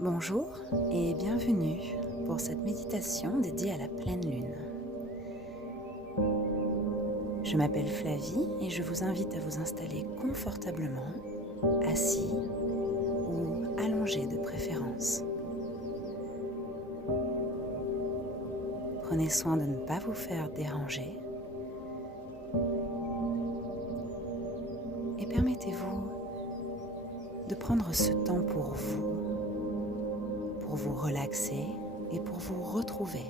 Bonjour et bienvenue pour cette méditation dédiée à la pleine lune. Je m'appelle Flavie et je vous invite à vous installer confortablement, assis ou allongé de préférence. Prenez soin de ne pas vous faire déranger et permettez-vous de prendre ce temps pour vous relaxer et pour vous retrouver.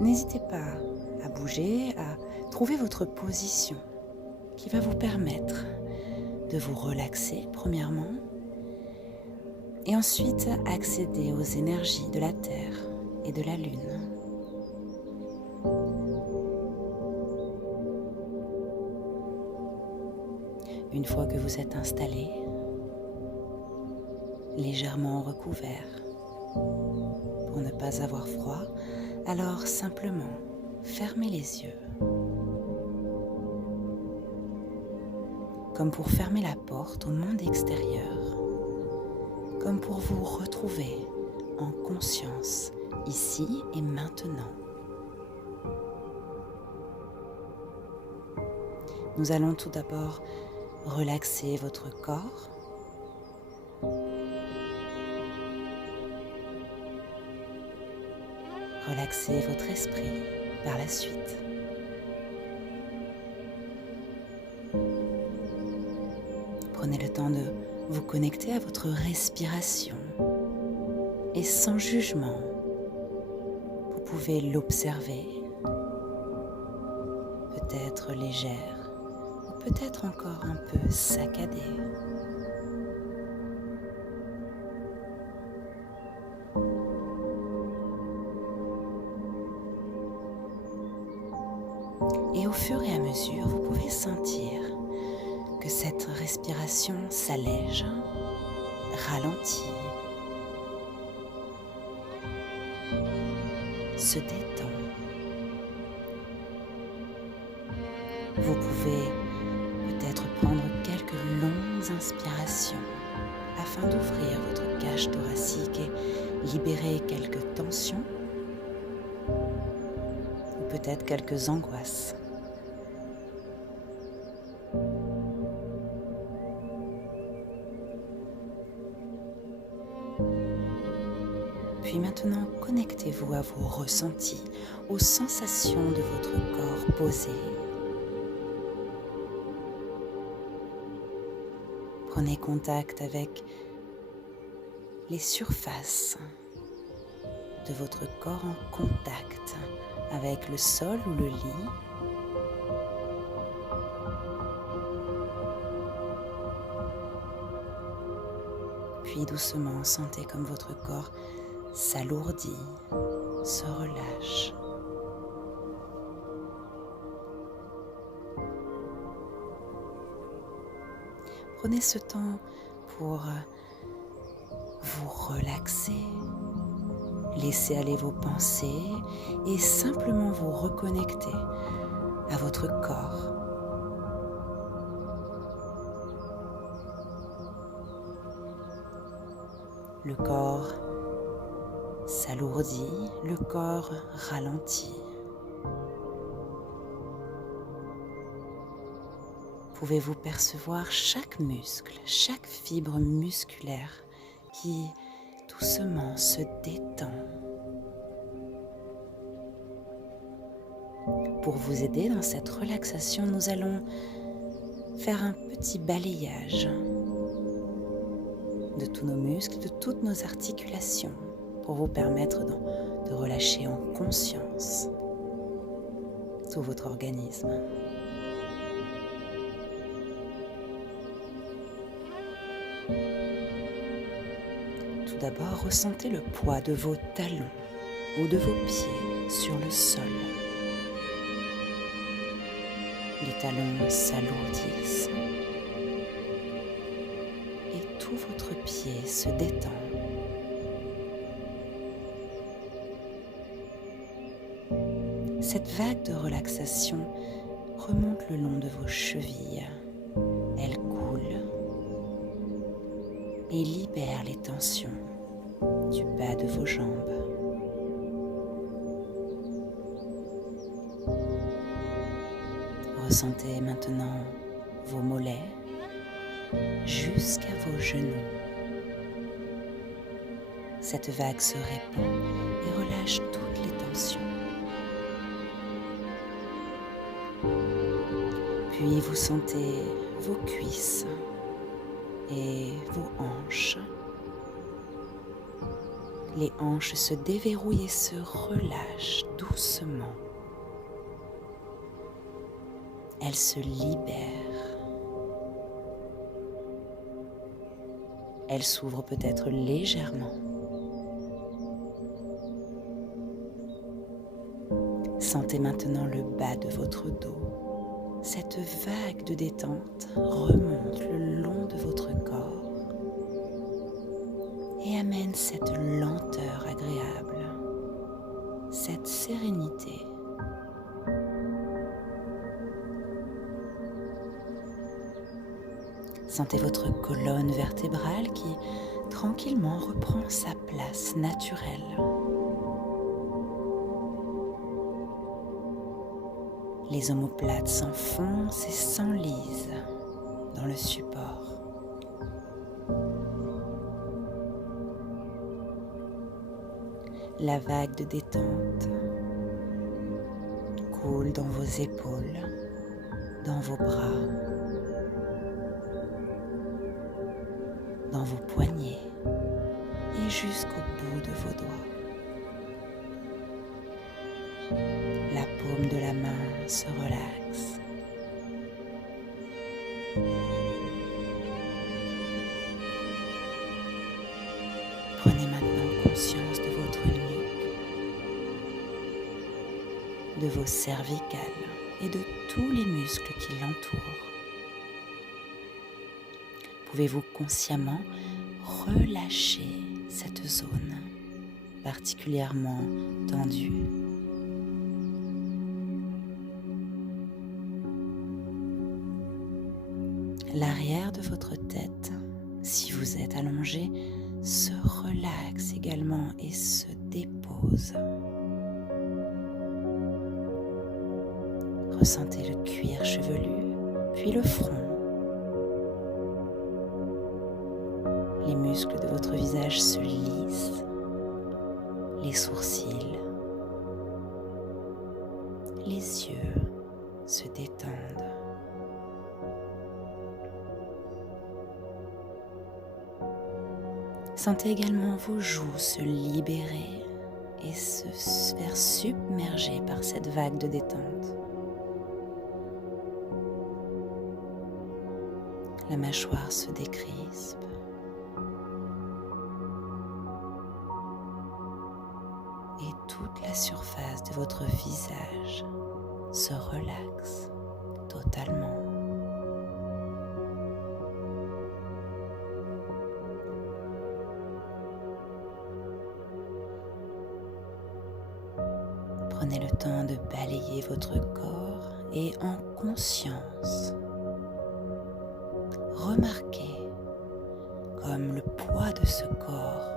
N'hésitez pas à bouger, à trouver votre position qui va vous permettre de vous relaxer premièrement et ensuite accéder aux énergies de la Terre et de la Lune. Une fois que vous êtes installé, légèrement recouvert, pour ne pas avoir froid, alors simplement fermez les yeux. Comme pour fermer la porte au monde extérieur, comme pour vous retrouver en conscience ici et maintenant. Nous allons tout d'abord relaxer votre corps. Relaxez votre esprit par la suite. Prenez le temps de vous connecter à votre respiration et sans jugement, vous pouvez l'observer, peut-être légère ou peut-être encore un peu saccadée. Et au fur et à mesure, vous pouvez sentir que cette respiration s'allège, ralentit, se détend. Vous pouvez peut-être prendre quelques longues inspirations afin d'ouvrir votre cage thoracique et libérer quelques tensions ou peut-être quelques angoisses. Puis maintenant, connectez-vous à vos ressentis, aux sensations de votre corps posé. Prenez contact avec les surfaces de votre corps en contact avec le sol ou le lit. Puis doucement, sentez comme votre corps s'alourdit, se relâche. Prenez ce temps pour vous relaxer, laisser aller vos pensées et simplement vous reconnecter à votre corps. Le corps s'alourdit, le corps ralentit. Pouvez-vous percevoir chaque muscle, chaque fibre musculaire qui doucement se détend. Pour vous aider dans cette relaxation, nous allons faire un petit balayage de tous nos muscles, de toutes nos articulations, pour vous permettre de relâcher en conscience tout votre organisme. Tout d'abord, ressentez le poids de vos talons ou de vos pieds sur le sol. Les talons s'alourdissent et tout votre pied se détend. Cette vague de relaxation remonte le long de vos chevilles, Elle coule et libère les tensions du bas de vos jambes. Ressentez maintenant vos mollets jusqu'à vos genoux. Cette vague se répand et relâche toutes les tensions. Puis vous sentez vos cuisses et vos hanches. Les hanches se déverrouillent et se relâchent doucement. Elles se libèrent. Elles s'ouvrent peut-être légèrement. Sentez maintenant le bas de votre dos. Cette vague de détente remonte le long de votre corps et amène cette lenteur agréable, cette sérénité. Sentez votre colonne vertébrale qui tranquillement reprend sa place naturelle. Les omoplates s'enfoncent et s'enlisent dans le support. La vague de détente coule dans vos épaules, dans vos bras, dans vos poignets et jusqu'au bout de vos doigts. La paume de la main se relaxe. Prenez maintenant conscience de votre nuque, de vos cervicales et de tous les muscles qui l'entourent. Pouvez-vous consciemment relâcher cette zone particulièrement tendue? L'arrière de votre tête, si vous êtes allongé, se relaxe également et se dépose. Ressentez le cuir chevelu, puis le front. Les muscles de votre visage se lissent, les sourcils, les yeux se détendent. Sentez également vos joues se libérer et se faire submerger par cette vague de détente. La mâchoire se décrispe. Et toute la surface de votre visage se relaxe totalement. Prenez le temps de balayer votre corps et en conscience, remarquez comme le poids de ce corps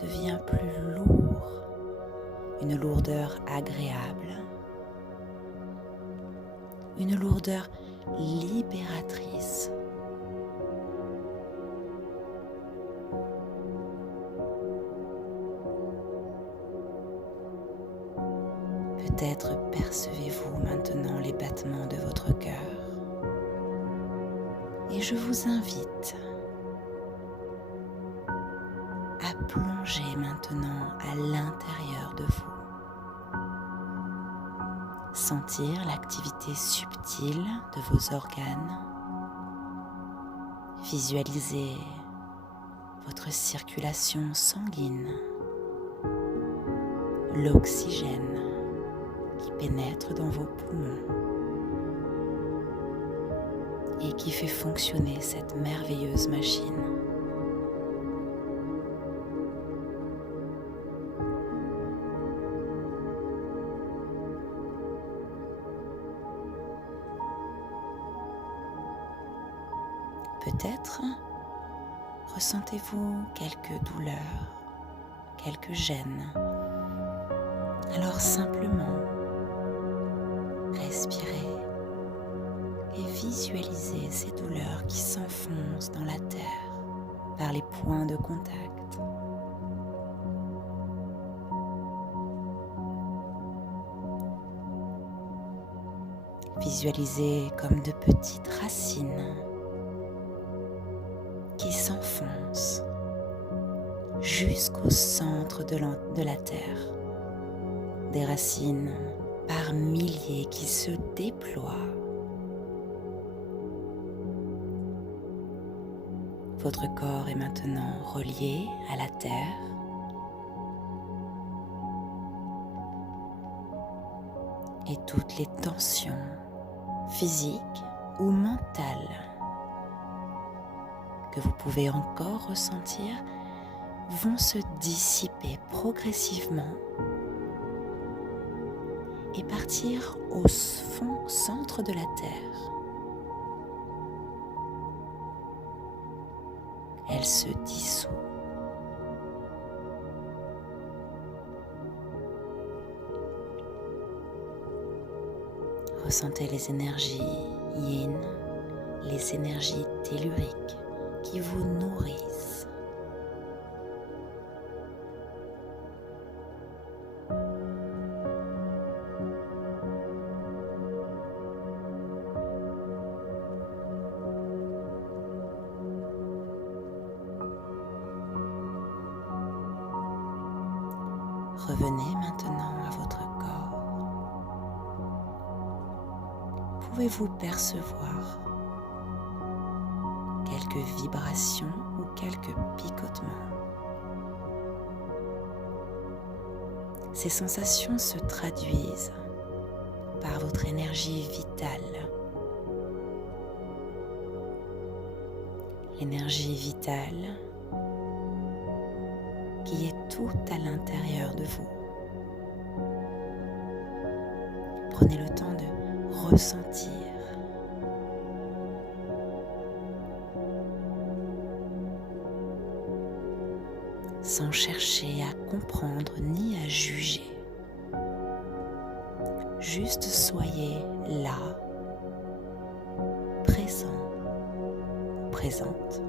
devient plus lourd, une lourdeur agréable, une lourdeur libératrice. Peut-être percevez-vous maintenant les battements de votre cœur. Et je vous invite à plonger maintenant à l'intérieur de vous. Sentir l'activité subtile de vos organes. Visualiser votre circulation sanguine, l'oxygène qui pénètre dans vos poumons et qui fait fonctionner cette merveilleuse machine. Peut-être ressentez-vous quelques douleurs, quelques gênes. Alors simplement, respirez et visualisez ces douleurs qui s'enfoncent dans la terre par les points de contact. Visualisez comme de petites racines qui s'enfoncent jusqu'au centre de la terre. Des racines par milliers qui se déploient. Votre corps est maintenant relié à la terre. Et toutes les tensions physiques ou mentales que vous pouvez encore ressentir vont se dissiper progressivement et partir au fond centre de la terre. Elle se dissout. Ressentez les énergies yin, les énergies telluriques qui vous nourrissent. Revenez maintenant à votre corps. Pouvez-vous percevoir quelques vibrations ou quelques picotements? Ces sensations se traduisent par votre énergie vitale. L'énergie vitale qui est tout à l'intérieur de vous. Prenez le temps de ressentir. Sans chercher à comprendre ni à juger. Juste soyez là, présent, présente,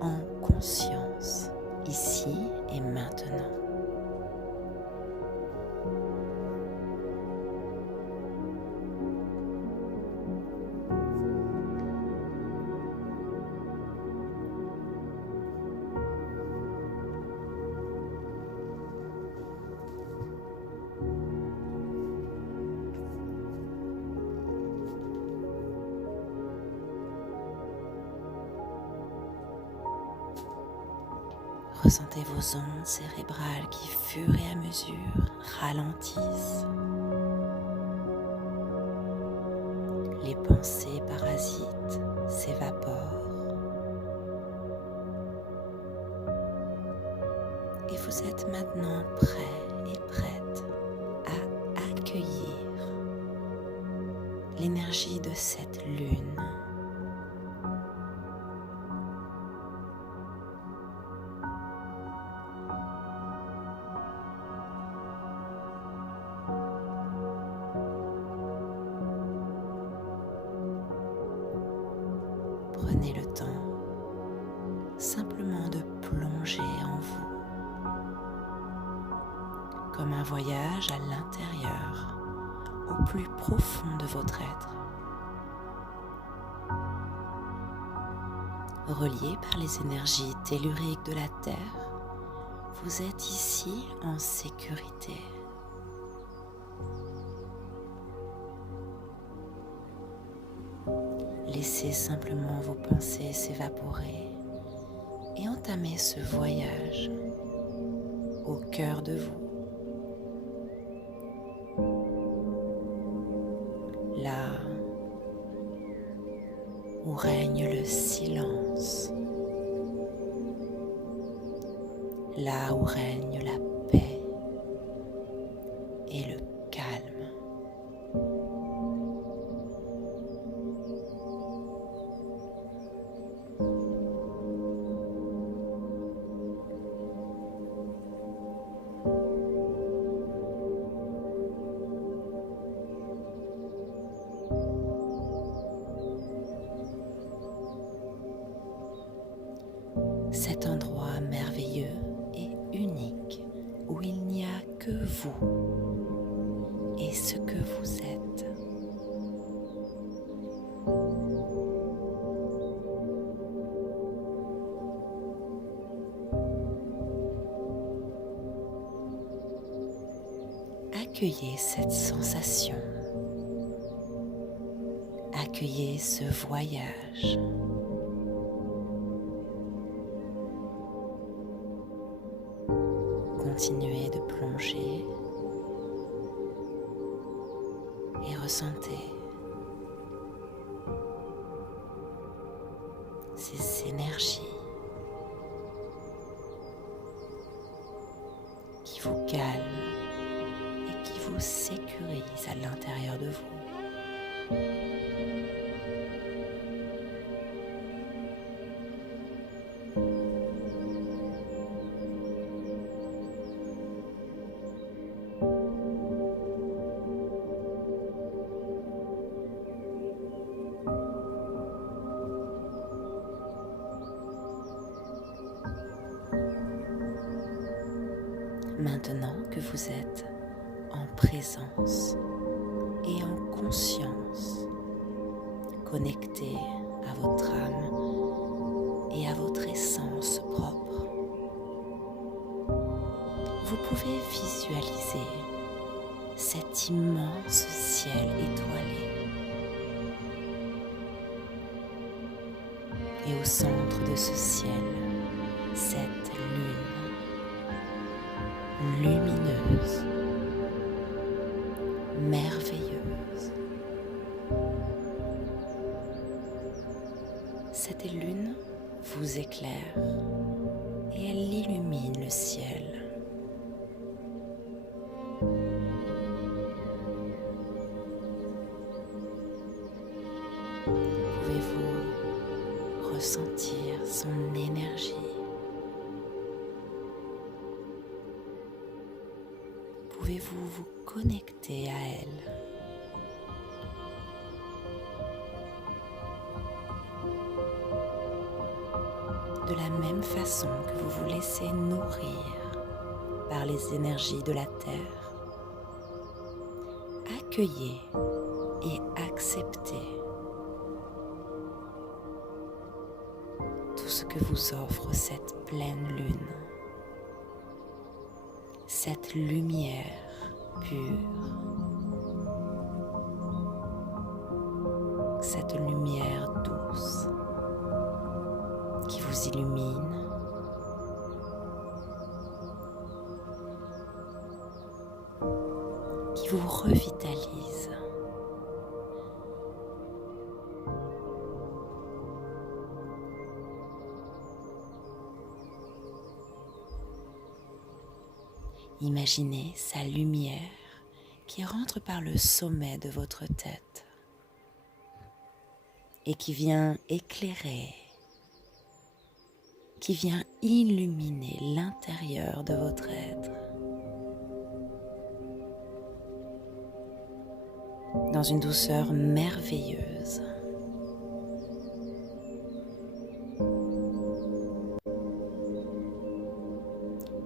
en conscience, ici et maintenant. Ressentez vos ondes cérébrales qui, fur et à mesure, ralentissent. Les pensées parasites s'évaporent. Et vous êtes maintenant prêt et prête à accueillir l'énergie de cette lune. Prenez le temps simplement de plonger en vous, comme un voyage à l'intérieur, au plus profond de votre être. Relié par les énergies telluriques de la Terre, vous êtes ici en sécurité. Laissez simplement vos pensées s'évaporer et entamez ce voyage au cœur de vous. Là où règne le silence, là où règne la paix et le calme. et ce que vous êtes. Accueillez cette sensation. Accueillez ce voyage. Continuez de plonger et ressentez ces énergies qui vous calment et qui vous sécurisent à l'intérieur de vous. Maintenant que vous êtes en présence et en conscience, connecté à votre âme et à votre essence propre, vous pouvez visualiser cet immense ciel étoilé. Et au centre de ce ciel, cette lune lumineuse, merveilleuse. Cette lune vous éclaire et elle illumine le ciel. Pouvez-vous ressentir son énergie? Pouvez-vous vous connecter à elle? De la même façon que vous vous laissez nourrir par les énergies de la Terre, accueillez et acceptez tout ce que vous offre cette pleine lune. Cette lumière pure, cette lumière douce qui vous illumine, qui vous revitalise. Imaginez sa lumière qui rentre par le sommet de votre tête et qui vient éclairer, qui vient illuminer l'intérieur de votre être. Dans une douceur merveilleuse.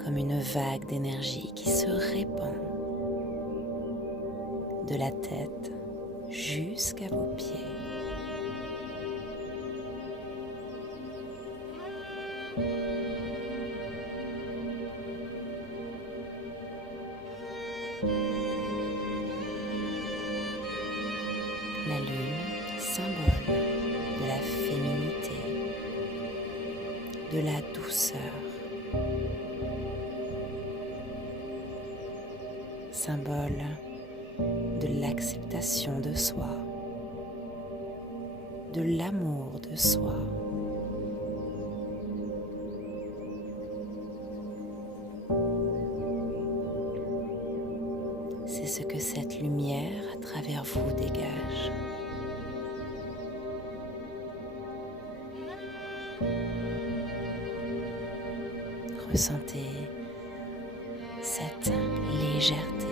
Comme une vague d'énergie qui se répand de la tête jusqu'à vos pieds. La lune, symbole de la féminité, de la douceur, symbole de l'acceptation de soi, de l'amour de soi. C'est ce que cette lumière à travers vous dégage. Ressentez cette légèreté.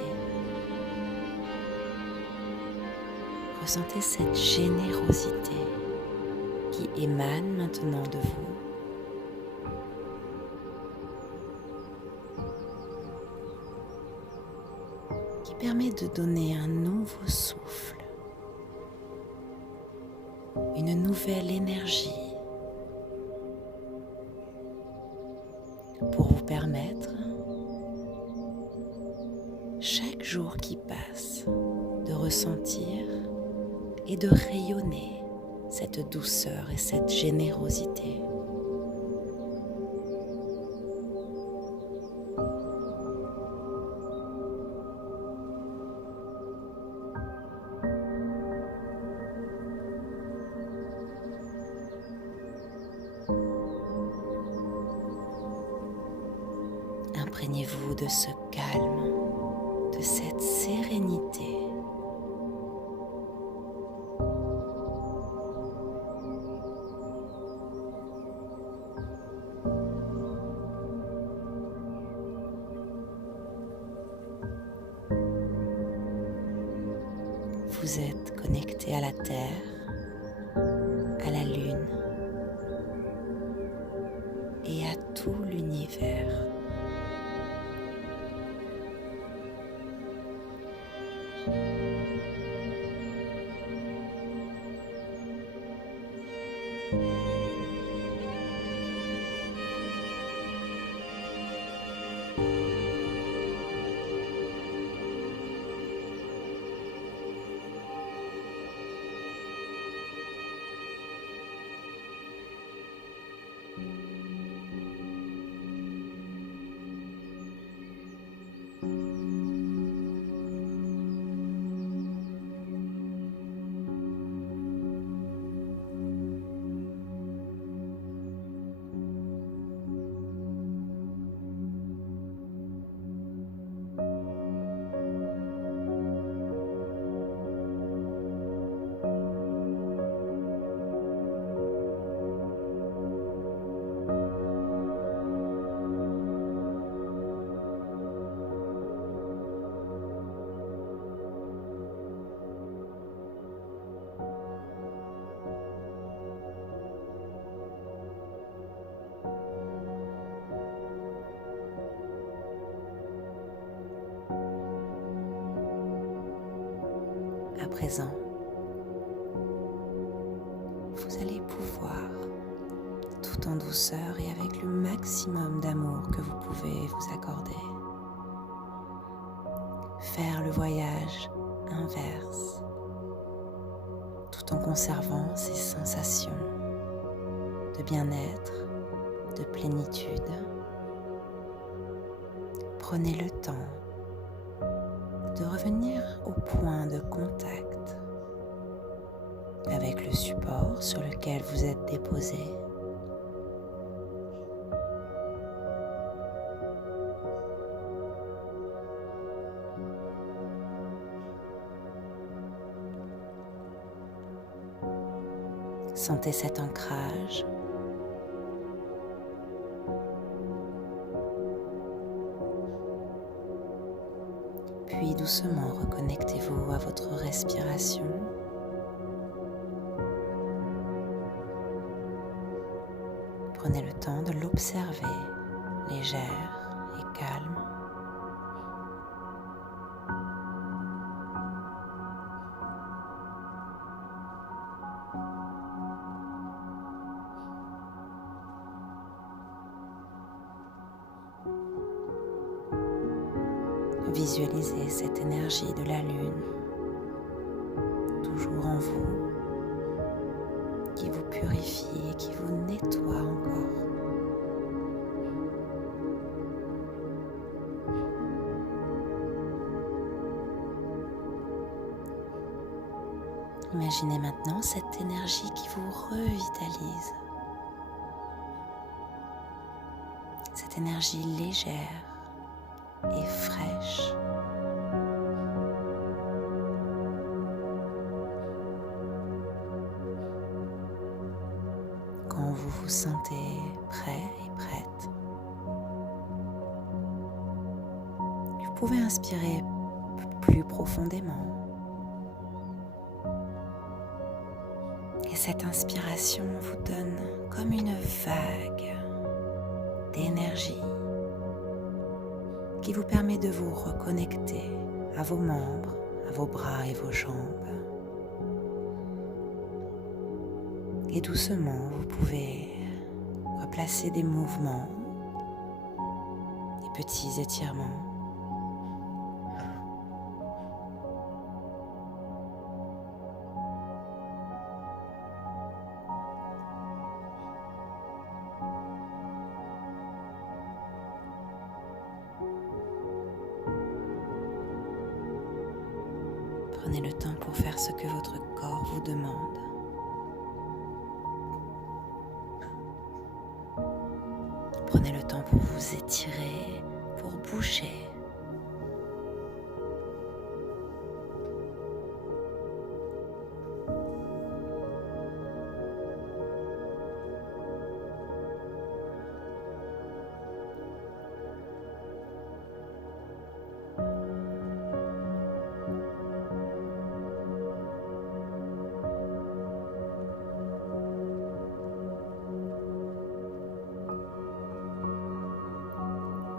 Ressentez cette générosité qui émane maintenant de vous. Qui permet de donner un nouveau souffle, une nouvelle énergie pour vous permettre, chaque jour qui passe, de ressentir et de rayonner cette douceur et cette générosité. Imprégnez-vous de ce calme, de cette sérénité. Vous êtes connecté à la Terre, à la Lune et à tout l'univers. À présent, vous allez pouvoir, tout en douceur et avec le maximum d'amour que vous pouvez vous accorder, faire le voyage inverse, tout en conservant ces sensations de bien-être, de plénitude. Prenez le temps de revenir au point de contact avec le support sur lequel vous êtes déposé. Sentez cet ancrage. Puis doucement reconnectez-vous à votre respiration. Prenez le temps de l'observer, légère et calme. Visualisez cette énergie de la Lune, toujours en vous, qui vous purifie et qui vous nettoie encore. Imaginez maintenant cette énergie qui vous revitalise, cette énergie légère et fraîche. Quand vous vous sentez prêt et prête, vous pouvez inspirer plus profondément. Et cette inspiration vous donne comme une vague d'énergie qui vous permet de vous reconnecter à vos membres, à vos bras et vos jambes. Et doucement, vous pouvez replacer des mouvements, des petits étirements. Prenez le temps pour faire ce que votre corps vous demande. Prenez le temps pour vous étirer, pour bouger.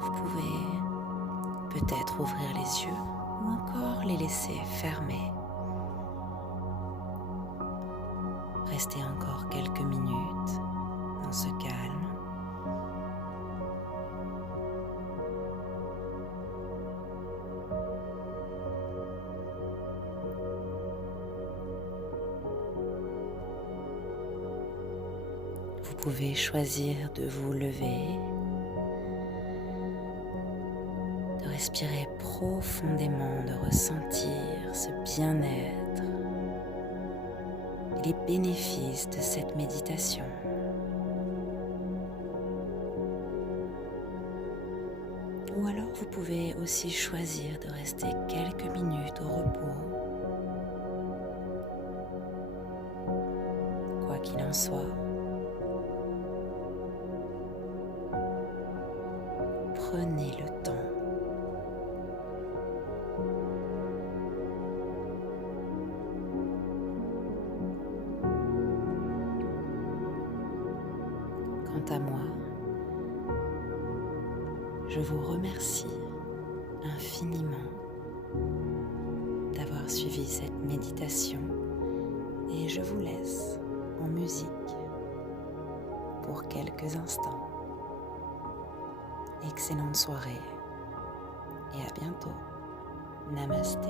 Vous pouvez peut-être ouvrir les yeux ou encore les laisser fermés. Restez encore quelques minutes dans ce calme. Vous pouvez choisir de vous lever, de respirer profondément, de ressentir ce bien-être et les bénéfices de cette méditation. Ou alors vous pouvez aussi choisir de rester quelques minutes au repos. Quoi qu'il en soit, prenez le temps. Quant à moi, je vous remercie infiniment d'avoir suivi cette méditation et je vous laisse en musique pour quelques instants. Excellente soirée et à bientôt. Namasté.